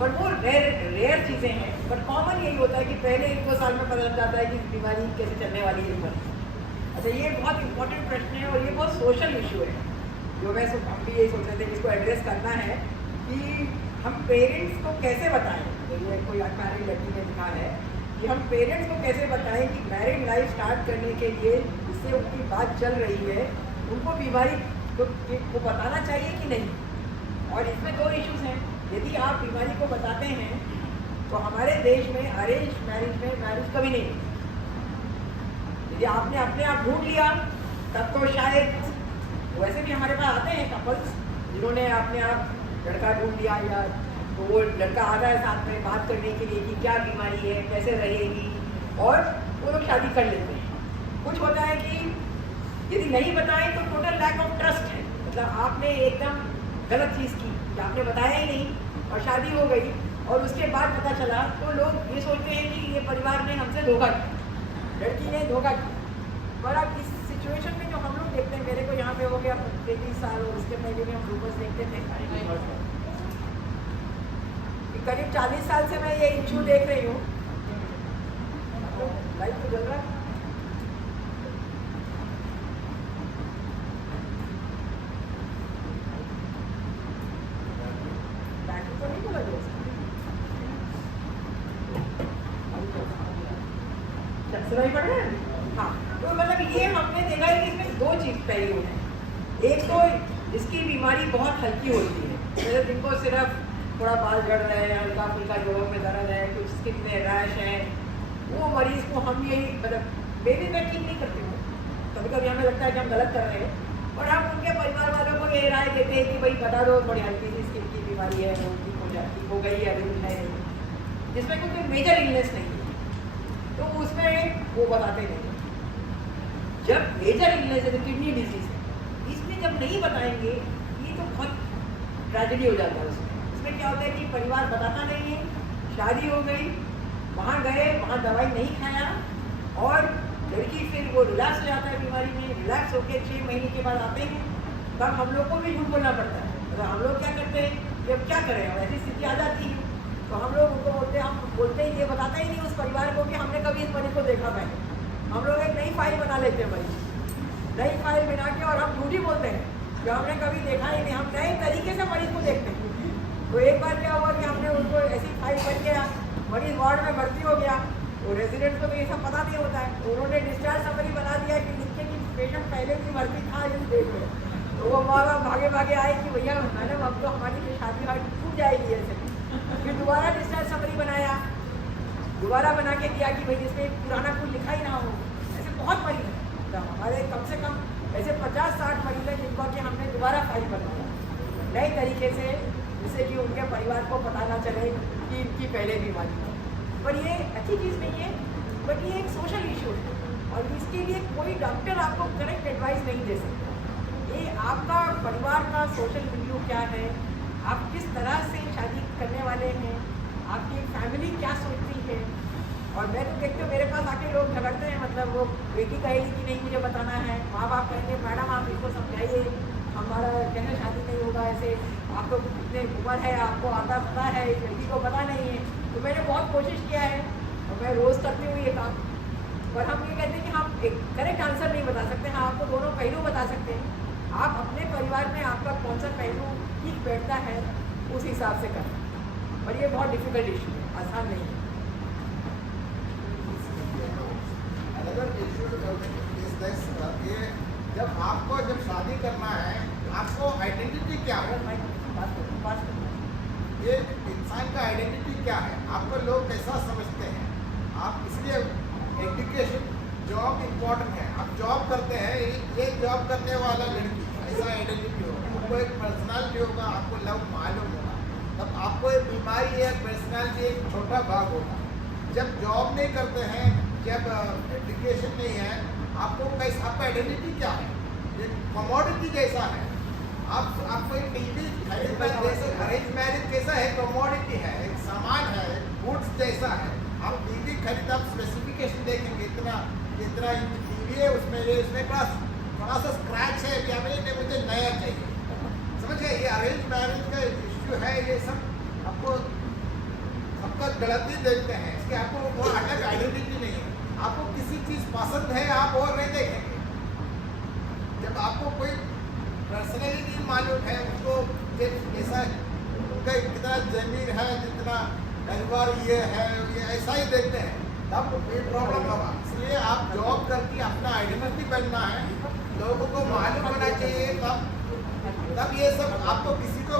पर वो रेयर चीज़ें हैं। बट कॉमन यही होता है कि पहले 1-2 साल में पता चल जाता है कि बीमारी कैसे चलने वाली है बीमारी। अच्छा, ये बहुत इंपॉर्टेंट प्रश्न है और ये बहुत सोशल इशू है जो हम भी यही सोच रहे थे कि इसको एड्रेस करना है कि हम पेरेंट्स को कैसे बताएं। ये कोई अनमैरिड लड़की ने लिखा है कि हम पेरेंट्स को कैसे बताएं कि मैरिड लाइफ स्टार्ट करने के लिए जिससे उनकी बात चल रही है उनको बीमारी को बताना चाहिए कि नहीं। और इसमें 2 इश्यूज हैं। यदि आप बीमारी को बताते हैं तो हमारे देश में अरेंज मैरिज में मैरिज कभी नहीं होती। यदि आपने अपने आप ढूंढ लिया तब तो शायद, वैसे भी हमारे पास आते हैं कपल्स जिन्होंने अपने आप लड़का ढूंढ लिया, या तो वो लड़का आता है साथ में बात करने के लिए कि क्या बीमारी है कैसे रहेगी, और वो लोग शादी कर लेते हैं। कुछ होता है कि यदि नहीं बताएं तो टोटल लैक ऑफ ट्रस्ट है, मतलब आपने एकदम गलत चीज़ की कि आपने बताया ही नहीं और शादी हो गई और उसके बाद पता चला तो लोग ये सोचते हैं कि ये परिवार ने हमसे धोखा किया, लड़की ने धोखा किया। पर अब इस सिचुएशन में जो हम लोग देखते हैं, मेरे को यहाँ पे हो गया 33 साल और उसके पहले भी हम ग्लूकोज देखते थे कि करीब 40 साल से मैं ये इशू देख रही हूँ। लाइफ तो चल रहा है। तो नहीं बोला सुनाई पड़ रहा है। हाँ, तो मतलब ये हमने देखा है कि इसमें 2 चीज़ पहलू हैं। एक तो जिसकी बीमारी बहुत हल्की होती है, जैसे जिनको सिर्फ थोड़ा बाल झड़ रहे हैं, हल्का फुल्का जोड़ों में दर्द है, कुछ स्किन में रैश है, वो मरीज़ को हम यही मतलब बेबी मैं ठीक नहीं करती हूँ, कभी कभी हमें लगता है कि हम गलत कर रहे हैं और हम उनके परिवार वालों को ये राय देते हैं कि भाई बता दो थोड़ी हल्की सी स्किन की बीमारी है, वो ठीक हो गई है, अभी है नहीं, जिसमें कोई मेजर इलनेस नहीं है, तो उसमें वो बताते नहीं। जब मेजर इलनेस है तो किडनी डिजीज है, इसमें जब नहीं बताएंगे ये तो बहुत ट्रेजेडी हो जाता है। उसमें क्या होता है कि परिवार बताता नहीं है, शादी हो गई, वहाँ गए, वहाँ दवाई नहीं खाया और लड़की फिर वो रिलैक्स हो जाता है बीमारी में, रिलैक्स होकर 6 महीने के बाद आते हैं, तब हम लोग को भी झूठ बोलना पड़ता है। तो हम लोग क्या करते हैं कि अब क्या करें, अब ऐसी स्थिति आ जाती है तो हम लोग उनको बोलते हैं, हम बोलते ही ये बताते ही नहीं उस परिवार को कि हमने कभी इस मरीज को देखा पहले। हम लोग एक नई फाइल बना लेते हैं मरीज, नई फाइल बना के और हम झूठ ही बोलते हैं कि हमने कभी देखा ही नहीं, हम नए तरीके से मरीज को देखते हैं। तो एक बार क्या हुआ कि हमने उनको ऐसी फाइल बन गया, मरीज वार्ड में भर्ती हो गया, तो रेजिडेंट को तो ये सब पता नहीं होता है, तो उन्होंने डिस्चार्ज समरी बना दिया कि नीचे की पेशेंट पहले भी भर्ती था इस डेट में। तो वो माँ बाप भागे भागे आए कि भैया मैडम अब तो हमारी शादी हार्ट छूट जाएगी ऐसे। फिर दोबारा डिस्चार्ज समरी बनाया, दोबारा बना के दिया कि भाई जिसमें पुराना कुछ लिखा ही ना हो। ऐसे बहुत मरीज हैं, तो हमारे कम से कम ऐसे 50-60 मरीज हैं जिनको कि हमने दोबारा फाइल बनाया नए तरीके से, जिससे कि उनके परिवार को पता ना चले कि इनकी पहले बीमारी है। पर ये अच्छी चीज़ नहीं है, बट ये एक सोशल इशू है और इसके लिए कोई डॉक्टर आपको करेक्ट एडवाइस नहीं दे सकता। ये आपका परिवार का सोशल रिव्यू क्या है, आप किस तरह से शादी करने वाले हैं, आपकी फैमिली क्या सोचती है। और मैं तो देखती हूँ मेरे पास आके लोग झगड़ते हैं, मतलब वो बेटी कहेगी कि नहीं मुझे बताना है, माँ बाप कहेंगे मैडम आप इसको समझाइए हमारा कैसे शादी नहीं होगा, ऐसे आप लोग इतने उम्र है आपको आता पता है, इस लड़की को पता नहीं है। तो मैंने बहुत कोशिश किया है और मैं रोज़ करती हूँ ये काम। पर हम ये कहते हैं कि हम एक करेक्ट आंसर नहीं बता सकते, हाँ आपको दोनों पहलू बता सकते हैं। आप अपने परिवार में आपका कौन सा पहलू ठीक बैठता है उस हिसाब से करना। और ये बहुत डिफिकल्ट इशू है, आसान नहीं है। अदर इशू इज दिस ये जब शादी करना है आपको आइडेंटिटी क्या है, ये इंसान का आइडेंटिटी क्या है, आपको लोग कैसा समझते हैं। आप इसलिए एजुकेशन जॉब इम्पोर्टेंट है। आप जॉब करते हैं, ये जॉब करने वाला लड़की ऐसा आइडेंटिटी होगा, आपको एक पर्सनालिटी होगा, आपको लव मालूम होगा, तब आपको एक बीमारी है पर्सनालिटी एक छोटा भाग होगा। जब जॉब नहीं करते हैं, जब एजुकेशन नहीं है, आपको कैसा, आपका आइडेंटिटी क्या है, ये कमोडिटी जैसा है। आपको एक टीवी खरीदना जैसे अरेंज मैरिज कैसा है, कमोडिटी है, एक सामान है, गुड्स जैसा है। आप टीवी खरीद, आप स्पेसिफिकेशन देखेंगे इतना इंच टीवी है, उसमें थोड़ा सा स्क्रैच है, क्या मुझे नया चाहिए। समझ गए, ये अरेंज मैरिज का इश्यू है। ये सब आपको सबका गलती देखते हैं, इसके आपको वो अलग आइडेंटिटी नहीं है। आपको किसी चीज़ पसंद है आप और नहीं देखेंगे। जब आपको कोई पर्सनैलिटी मालूम है, उसको जैसा उनका कितना जमीन है, जितना परिवार ये है, ये ऐसा ही देखते हैं, तब ये प्रॉब्लम होगा। इसलिए आप जॉब करके अपना आइडेंटिटी बनना है, लोगों को मालूम होना चाहिए, तब ये सब आपको किसी को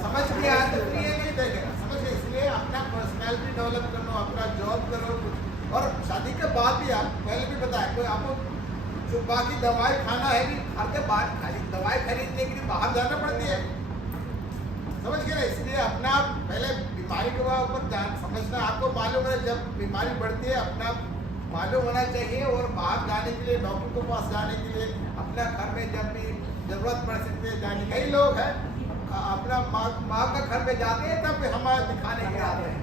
समझ में आया तो ये नहीं देखेगा, समझ गए। इसलिए अपना पर्सनैलिटी डेवलप करो, अपना जॉब करो कुछ। और शादी के बाद भी आप पहले भी बताया, कोई आपको जो बाकी दवाई खाना है भी घर के बाद खाली दवाई खरीदने के लिए बाहर जाना पड़ती है, समझ गए। इसलिए अपना पहले बीमारी के ऊपर ध्यान समझना, आपको मालूम है जब बीमारी बढ़ती है अपना मालूम होना चाहिए। और बाहर जाने के लिए, डॉक्टर के पास जाने के लिए, अपना घर में जब भी जरूरत पड़ सकती है जाने। कई लोग हैं अपना माँ का घर में जाते हैं तब हमारे दिखाने के आते हैं,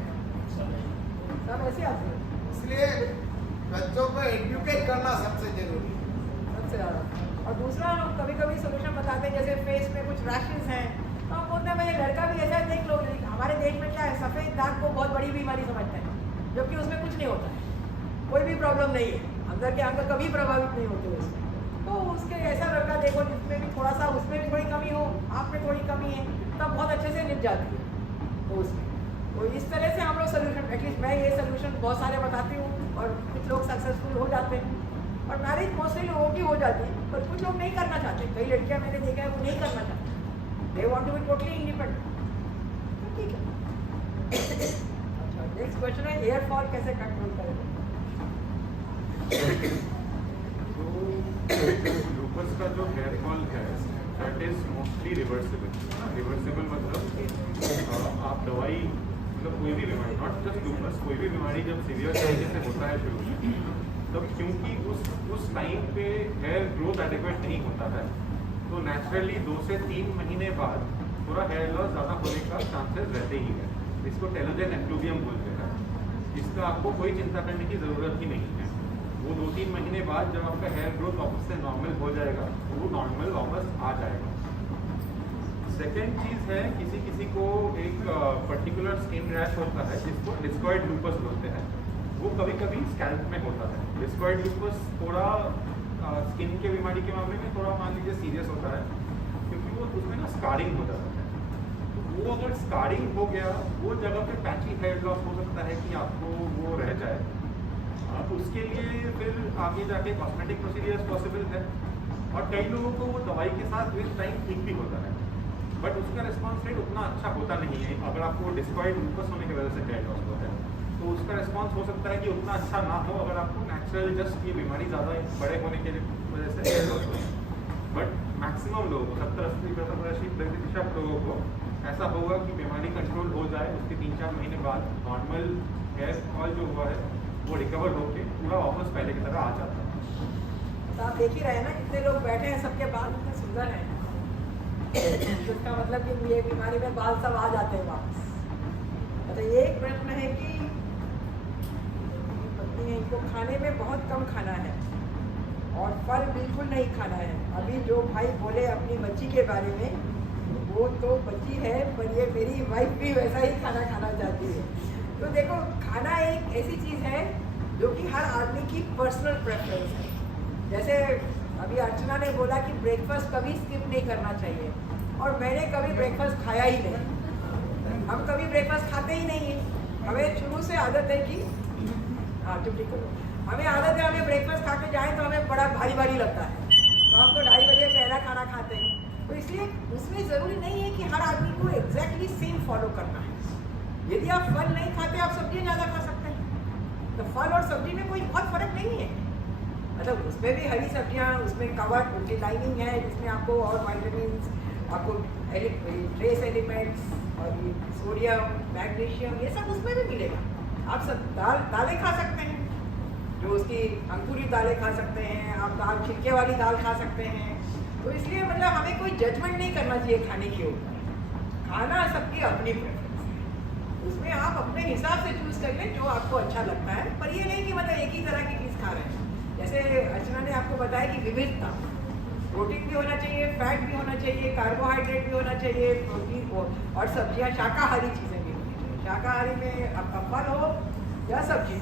सब ऐसे आते हैं। इसलिए बच्चों को एजुकेट करना सबसे जरूरी है, सबसे ज़्यादा। और दूसरा हम कभी कभी सोल्यूशन बताते हैं, जैसे फेस में कुछ रैशेस हैं, तो हम बोलते हैं भाई लड़का भी ऐसा है, देख लो। हमारे देश में क्या है, सफ़ेद दाग को बहुत बड़ी बीमारी समझते हैं, जबकि उसमें कुछ नहीं होता है, कोई भी प्रॉब्लम नहीं है, अंदर के अंग कभी प्रभावित नहीं होते उसमें। तो उसके ऐसा लड़का देखो जिसमें भी थोड़ा सा, उसमें भी थोड़ी कमी हो, आप में थोड़ी कमी है, तब बहुत अच्छे से निप जाती है। तो उसमें तो इस तरह से हम लोग सोल्यूशन, एटलीस्ट मैं ये सोल्यूशन बहुत सारे बताती हूँ और कुछ लोग सक्सेसफुल हो जाते हैं। और मैरिज मोस्टली लोगों की हो जाती है, पर कुछ लोग नहीं करना चाहते। कई लड़कियाँ मैंने देखा है वो नहीं करना चाहती, they want to be totally independent. तो ठीक है। अच्छा, नेक्स्ट क्वेश्चन है हेयर फॉल कैसे कंट्रोल करें। लूपस का जो हेयर फॉल है दैट इज मोस्टली रिवर्सिबल मतलब आप दवाई, मतलब कोई भी बीमारी, नॉट जस्ट लूपस, कोई भी बीमारी जब सीवियर तरीके से होता है शुरू में, तब क्योंकि उस टाइम पे हेयर ग्रोथ एडिक्वेट नहीं होता है, तो नेचुरली 2 से 3 महीने बाद थोड़ा हेयर लॉस ज़्यादा होने का चांसेस रहते ही है। इसको टेलोजेन एक्लूवियम बोलते हैं। इसका आपको कोई चिंता करने की ज़रूरत ही नहीं है। वो 2-3 महीने बाद जब आपका हेयर ग्रोथ वापस से नॉर्मल हो जाएगा, तो वो नॉर्मल वापस आ जाएगा। सेकेंड चीज़ है, किसी को एक पर्टिकुलर स्किन रैश होता है जिसको डिस्कॉइड लूपस बोलते हैं। वो कभी कभी स्कैल्प में होता है। डिस्कॉइड लूपस थोड़ा स्किन के बीमारी के मामले में थोड़ा मान लीजिए सीरियस होता है, क्योंकि वो उसमें ना स्कारिंग हो जाता है। तो वो अगर स्कारिंग हो गया, वो जगह पे पैची हेयर लॉस हो सकता है कि आपको वो रह जाए। उसके लिए फिर आगे जाके कॉस्मेटिक प्रोसीजर्स पॉसिबल है, और कई लोगों को वो दवाई के साथ विद टाइम ठीक भी होता है, बट उसका रिस्पॉन्स रेट उतना अच्छा होता नहीं है। अगर आपको डिस्कॉइड लूपस होने की वजह से हेयर लॉस होता है, तो तो उसका रिस्पॉन्स हो सकता है कि उतना अच्छा ना हो अगर आपको नेचुरल जस्ट ये बीमारी ज़्यादा बड़े होने के वजह से। बट मैक्सिमम लोगों को 70-80% लोगों को ऐसा होगा कि बीमारी कंट्रोल हो जाए, उसके 3-4 महीने बाद नॉर्मल हेयर फॉल जो हुआ है वो रिकवर होके पूरा वापस पहले की तरह आ जाता है। तो आप देख ही रहे हैं ना कितने लोग बैठे हैं, सबके बाल कितने सुंदर हैं। इसका मतलब कि ये बीमारी में बाल सब आ जाते हैं वापस। अच्छा, ये एक प्रश्न है कि पत्नी है, इनको खाने में बहुत कम खाना है और फल बिल्कुल नहीं खाना है। अभी जो भाई बोले अपनी बच्ची के बारे में, वो तो बच्ची है, पर ये मेरी वाइफ भी वैसा ही खाना खाना चाहती है। तो देखो, खाना एक ऐसी चीज़ है जो कि हर आदमी की पर्सनल प्रेफरेंस है। जैसे अभी अर्चना ने बोला कि ब्रेकफास्ट कभी स्किप नहीं करना चाहिए, और मैंने कभी ब्रेकफास्ट खाया ही नहीं। हम कभी ब्रेकफास्ट खाते ही नहीं है। हमें शुरू से आदत है कि हाँ छुट्टी करो, हमें आदत है, हमें ब्रेकफास्ट खा के जाएँ तो हमें बड़ा भारी भारी लगता है, तो हम तो 2:30 बजे पहला खाना खाते हैं। तो इसलिए उसमें ज़रूरी नहीं है कि हर आदमी को एग्जैक्टली सेम फॉलो करना है। यदि आप फल नहीं खाते, आप सब्जियाँ ज़्यादा खा सकते हैं। तो फल और सब्जी में कोई बहुत फ़र्क नहीं है। मतलब उसमें भी हरी सब्जियाँ, उसमें कवर लाइनिंग है जिसमें आपको और वाइटामिन, आपको ट्रेस एलिमेंट्स और सोडियम, मैग्नीशियम, ये सब उसमें भी मिलेगा। आप सब दालें खा सकते हैं, जो उसकी अंकुरित दालें खा सकते हैं, आप दाल छिलके वाली दाल खा सकते हैं। तो इसलिए मतलब हमें कोई जजमेंट नहीं करना चाहिए खाने के ऊपर। खाना सबकी अपनी प्रेफरेंस है, उसमें आप अपने हिसाब से चूज़ कर लें जो आपको अच्छा लगता है। पर ये नहीं कि मतलब एक ही तरह की चीज़ खा रहे हैं। जैसे अर्चना ने आपको बताया कि विविधता, प्रोटीन भी होना चाहिए, फैट भी होना चाहिए, कार्बोहाइड्रेट भी होना चाहिए, प्रोटीन को, और सब्जियाँ शाकाहारी चीज़ें भी होनी चाहिए। शाकाहारी में आपका फल हो या सब्जी।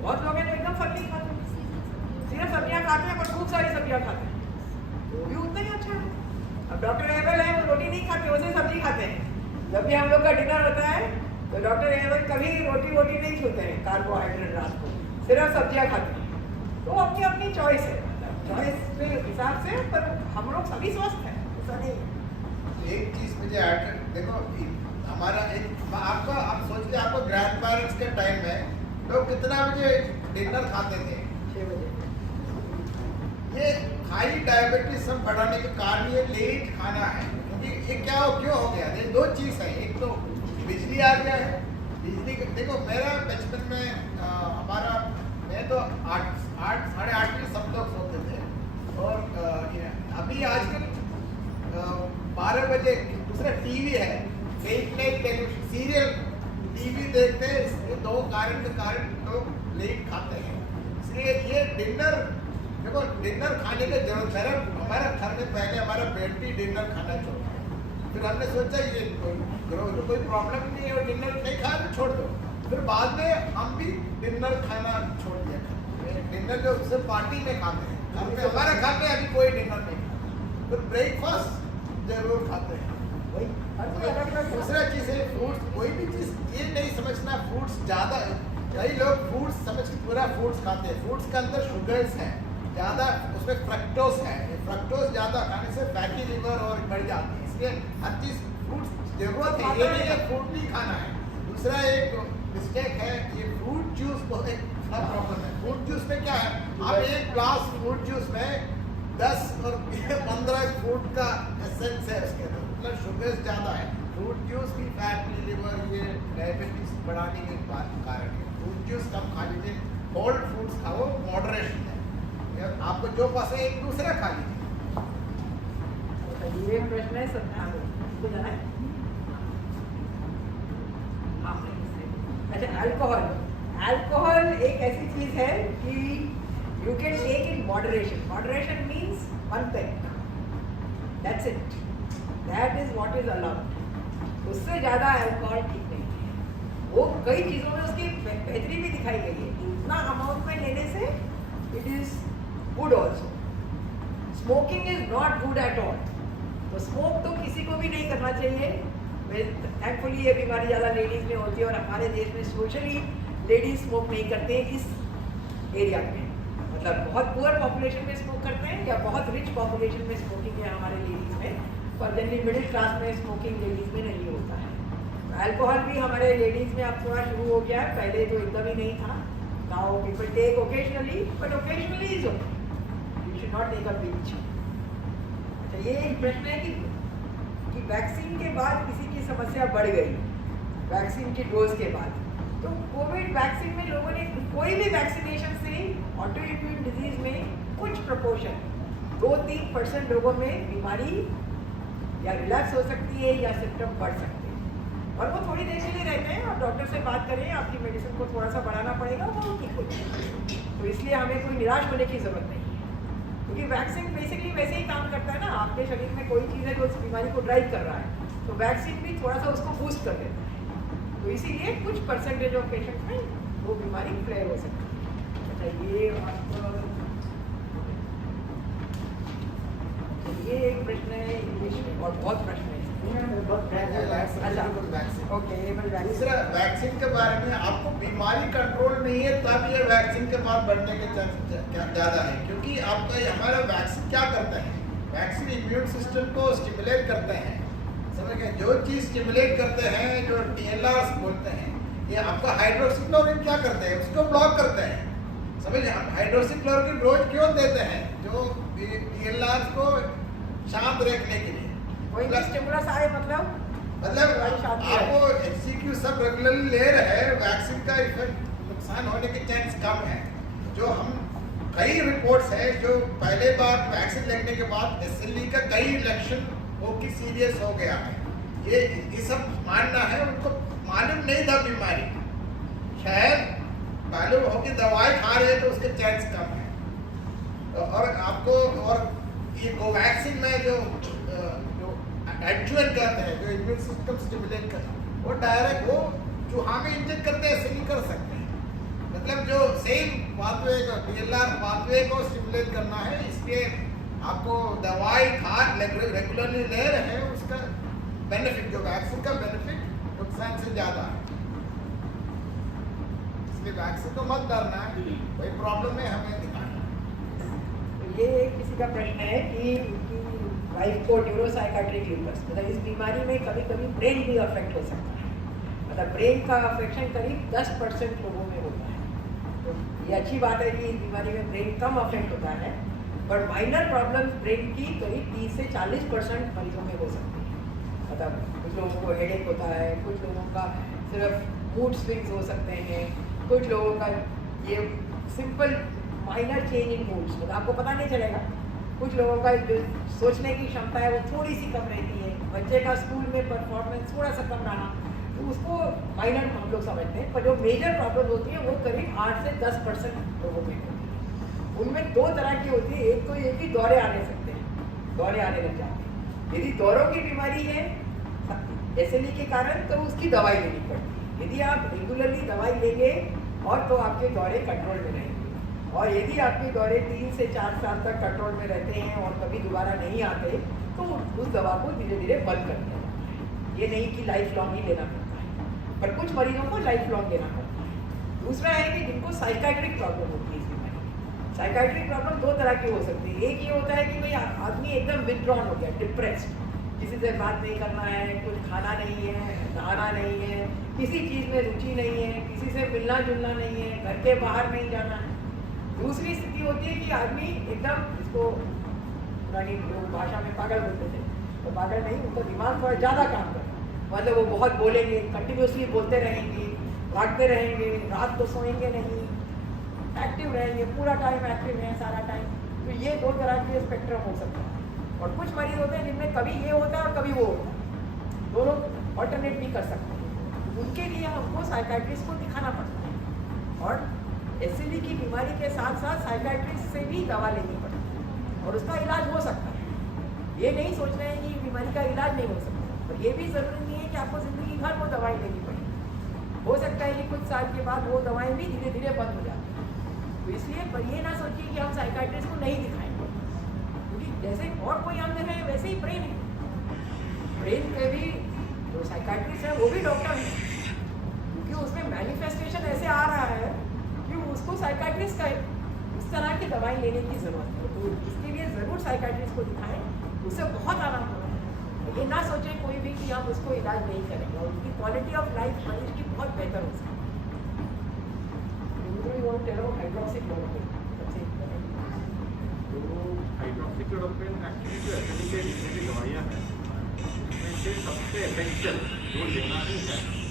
बहुत लोग हैं जो एकदम फल नहीं खाते, सिर्फ सब्जियाँ खाते हैं, पर खूब सारी सब्जियाँ खाते हैं, वो भी उतना ही अच्छा है। अब डॉक्टर एबल है, वो रोटी नहीं खाते, वो सिर्फ सब्जी खाते हैं। जब भी हम लोग का डिनर होता है तो डॉक्टर एबल कभी रोटी नहीं छूते हैं कार्बोहाइड्रेट रात को, सिर्फ सब्जियाँ खाते हैं। तो अपनी अपनी चॉइस है, चॉइस के हिसाब से। पर हम लोग सभी स्वस्थ हैं, ऐसा नहीं है। एक चीज मुझे ऐड कर, देखो हमारा एक आपका, आप सोच ले आपको ग्रैंड पेरेंट्स के टाइम में लोग कितना बजे डिनर खाते थे? 6 बजे। ये हाई डायबिटीज सब बढ़ाने के कारण ये लेट खाना है। क्योंकि ये क्यों हो गया? ये दो चीज़ है, एक तो बिजली आ गया है। बिजली देखो, मेरा बचपन में हमारा, मैं तो 8 साढ़े 8 बजे सब लोग सोते थे, और अभी आजकल 12 बजे दूसरा टीवी है, late night television serial TV देखते हैं। इसके दो कारण के कारण लोग लेट खाते हैं। इसलिए ये डिनर, देखो डिनर खाने की जरूरत है। हमारा घर में पहले हमारा बेटी डिनर खाना छोड़ा, फिर हमने सोचा ये कोई प्रॉब्लम नहीं है, और डिनर नहीं खाया तो छोड़ दो। फिर बाद में हम भी डिनर खाना छोड़ दिया। डिनर जो सिर्फ पार्टी में खाते हैं, हमारे घर में अभी कोई डिनर नहीं खाता। फिर ब्रेकफास्ट जरूर खाते हैं। दूसरा चीज़ है फ्रूट्स। कोई भी चीज़ ये नहीं समझना फ्रूट्स ज़्यादा, कई लोग फ्रूट्स समझ के पूरा फ्रूट्स खाते हैं। फ्रूट्स के अंदर शुगर्स है ज़्यादा, उसमें फ्रक्टोज है। फ्रक्टोज ज़्यादा खाने से फैटी लिवर और बढ़ जाती है। इसलिए हर चीज़ फ्रूट्स जरूरत है, ये नहीं है फ्रूट नहीं खाना है। दूसरा एक मिस्टेक है, ये फ्रूट जूस बहुत एक प्रॉब्लम है। फ्रूट जूस में क्या है, आप एक ग्लास फ्रूट जूस में 10 और 15 फ्रूट का एसेंस है उसके अंदर, मतलब शुगर ज़्यादा है। फ्रूट जूस भी फैटी लिवर, ये डायबिटीज बढ़ाने के कारण है। फ्रूट जूस कम खा लीजिए, होल फ्रूट्स खाओ, मॉडरेशन है। आपको जो पसंद है एक दूसरा खा लीजिए। ये प्रश्न है सब इसको जाना है। अच्छा, अल्कोहल एक ऐसी चीज है कि you can take in moderation. Moderation means 1 peg, that's it, that is what is allowed. उससे ज़्यादा अल्कोहल ठीक नहीं है। वो कई चीज़ों में उसकी बेहतरी भी दिखाई गई है। इतना अमाउंट में लेने से it is good also. Smoking is not good at all. तो स्मोक तो किसी को भी नहीं करना चाहिए। थैंकफुली ये बीमारी ज़्यादा लेडीज़ में होती है, और हमारे देश में सोशली लेडीज स्मोक नहीं करते हैं इस एरिया में। मतलब बहुत पुअर पॉपुलेशन में स्मोक करते हैं, या बहुत रिच पॉपुलेशन में स्मोकिंग है हमारे लेडीज़ में, पर जनरली मिडिल क्लास में स्मोकिंग लेडीज़ में नहीं होता है। अल्कोहल भी हमारे लेडीज में अब थोड़ा शुरू हो गया है, पहले तो एकदम ही नहीं था. Now people take occasionally, but occasionally is okay, you should not take a binge. अच्छा, ये एक प्रश्न है कि वैक्सीन के बाद किसी की समस्या बढ़ गई, वैक्सीन की डोज के बाद. तो कोविड वैक्सीन में लोगों ने कोई भी वैक्सीनेशन से ऑटो इम्यून डिजीज में कुछ प्रोपोर्शन 2-3% लोगों में बीमारी या रिलैक्स हो सकती है या सिम्टम बढ़ सकते हैं. और वो थोड़ी देर के लिए रहते हैं. आप डॉक्टर से बात करें, आपकी मेडिसिन को थोड़ा सा बढ़ाना पड़ेगा, वो ठीक हो जाएगा. तो इसलिए हमें कोई निराश होने की ज़रूरत नहीं है, क्योंकि वैक्सीन बेसिकली वैसे ही काम करता है ना. आपके शरीर में कोई चीज़ है जो उस बीमारी को ड्राइव कर रहा है, तो वैक्सीन भी थोड़ा सा उसको बूस्ट कर देता है. तो इसीलिए कुछ परसेंटेज ऑफ पेशेंट में वो बीमारी फ्लेयर हो सकती है. अच्छा, ये एक प्रश्न है इंग्लिश में और बहुत प्रश्न है. अच्छा, ओके. दूसरा, वैक्सीन के बारे में आपको बीमारी कंट्रोल नहीं है तब ये वैक्सीन के बाद बढ़ने के चांस ज़्यादा है, क्योंकि आपका हमारा वैक्सीन क्या करता है, वैक्सीन इम्यून सिस्टम को स्टिमुलेट करते हैं. समझ गए? जो चीज़ स्टिमुलेट करते हैं, जो TLRs बोलते हैं, ये आपका हाइड्रोक्सीक्लोरोक्विन क्या करते हैं, उसको ब्लॉक करते हैं. समझ, हम हाइड्रोक्सीक्लोरोक्विन रोज क्यों देते हैं, जो TLRs को शांत रखने के लिए. कोई भी स्टिमुलस आए मतलब आपको HCQ सब रेगुलरली ले रहे हैं, वैक्सीन का इफेक्ट नुकसान होने के चांस कम है. जो हम कई रिपोर्ट्स है जो पहले बार वैक्सीन लगने के बाद SLE का कई लक्षण हो कि सीरियस हो गया है. ये सब मानना है, उनको मालूम नहीं था बीमारी, शायद मालूम हो कि दवाई खा रहे हैं तो उसके चांस कम है. और आपको और ये कोवैक्सीन में जो एडजुवेंट करते हैं, जो इम्यून सिस्टम स्टिमुलेट करते हैं, वो डायरेक्ट वो चूहा में इंजेक्ट करते हैं, ऐसे नहीं कर सकते. मतलब जो सेम पाथवे को TLR पाथवे को स्टिमुलेट करना है, इसलिए आपको दवाई खा रेगुलरली ले रहे हैं, उसका बेनिफिट, जो वैक्सीन का बेनिफिट नुकसान से ज़्यादा है. इसलिए वैक्सीन को मत डरना है, कोई प्रॉब्लम है हमें दिखाना. ये किसी का प्रश्न है कि उनकी वाइफ को न्यूरोसाइकाट्रिक ल्यूपस, मतलब इस बीमारी में कभी कभी ब्रेन भी अफेक्ट हो सकता है. मतलब ब्रेन का अफेक्शन करीब 10% लोगों में होता है. तो ये अच्छी बात है कि इस बीमारी में ब्रेन कम अफेक्ट होता है, बट माइनर प्रॉब्लम्स ब्रेन की करीब 30 से 40% मरीजों में हो सकती है. मतलब कुछ लोगों को हेडेक होता है, कुछ लोगों का सिर्फ मूड स्विंग्स हो सकते हैं, कुछ लोगों का ये simple minor change in moods, मतलब आपको पता नहीं चलेगा. कुछ लोगों का जो सोचने की क्षमता है वो थोड़ी सी कम रहती है. बच्चे का स्कूल में परफॉर्मेंस थोड़ा सा कम रहा तो उसको माइनर हम लोग समझते हैं, पर जो मेजर प्रॉब्लम होती है वो करीब 8 से 10% लोगों में होती है. उनमें दो तरह की होती है. एक तो ये कि दौरे आने सकते हैं, दौरे आने लग जाते हैं. यदि दौरों की बीमारी है SLE के कारण तो उसकी दवाई लेनी पड़ती है. यदि आप रेगुलरली दवाई लेंगे और तो आपके दौरे कंट्रोल में रहेंगे, और यदि आपके दौरे 3 से 4 साल तक कंट्रोल में रहते हैं और कभी दोबारा नहीं आते तो उस दवा को धीरे धीरे बंद कर दिया जाता है. ये नहीं कि लाइफ लॉन्ग ही लेना पड़ता है, पर कुछ मरीजों को लाइफ लॉन्ग लेना पड़ता है. दूसरा है कि जिनको साइकाट्रिक प्रॉब्लम होती है इस बीमारी में. साइकाट्रिक प्रॉब्लम दो तरह की हो सकती है. एक ये होता है कि भाई आदमी एकदम विथड्रॉन हो गया, डिप्रेस्ड, किसी से बात नहीं करना है, कुछ खाना नहीं है, नहाना नहीं है, किसी चीज़ में रुचि नहीं है, किसी से मिलना जुलना नहीं है, घर के बाहर नहीं जाना है. दूसरी स्थिति होती है कि आदमी एकदम, इसको पुरानी लोग भाषा में पागल बोलते थे, तो पागल नहीं, उनका दिमाग थोड़ा ज़्यादा काम करता है. मतलब वो बहुत बोलेंगे, कंटिन्यूसली बोलते रहेंगे, भागते रहेंगे, रात को सोएंगे नहीं, एक्टिव रहेंगे, पूरा टाइम एक्टिव है सारा टाइम. तो ये दो तरह के स्पेक्ट्रम हो सकता है. और कुछ मरीज होते हैं जिनमें कभी ये होता है और कभी वो होता है, दोनों ऑल्टरनेट भी कर सकते हैं. उनके लिए हमको साइकाट्रिस्ट को दिखाना पड़ता है. और SLE की बीमारी के साथ साथ साइकाट्रिस्ट से भी दवा लेनी पड़ती है और उसका इलाज हो सकता है. ये नहीं सोच रहे हैं कि बीमारी का इलाज नहीं हो सकता, पर ये भी ज़रूरी नहीं है कि आपको ज़िंदगी भर वो दवाई लेनी पड़ेगी. हो सकता है कि कुछ साल के बाद वो दवाएं भी धीरे धीरे बंद हो जाती हैं. तो इसलिए पर ये ना सोचिए कि हम साइकाट्रिस्ट को नहीं दिखाएंगे, क्योंकि जैसे और कोई अंग है वैसे ही ब्रेन है. ब्रेन के भी जो साइकाट्रिस्ट है वो भी डॉक्टर है, क्योंकि उसमें मैनिफेस्टेशन ऐसे आ रहा है कि उसको साइकाट्रिस्ट का उस तरह की दवाई लेने की ज़रूरत है. तो इसके लिए ज़रूर साइकाट्रिस्ट को दिखाएं, उससे बहुत आराम होगा. ये ना सोचें कोई भी कि आप उसको इलाज नहीं करेंगे और उसकी क्वालिटी ऑफ लाइफ मरीज की बहुत बेहतर हो सकती है। हाइड्रोक्सीक्लोरोक्विन सबसे तो हाइड्रोक्सीक्लोरोक्विन एक्चुअली जो एसिडिक के जितनी भी दवाइयाँ हैं उसमें से सबसे एसेंशियल जो लेना ही है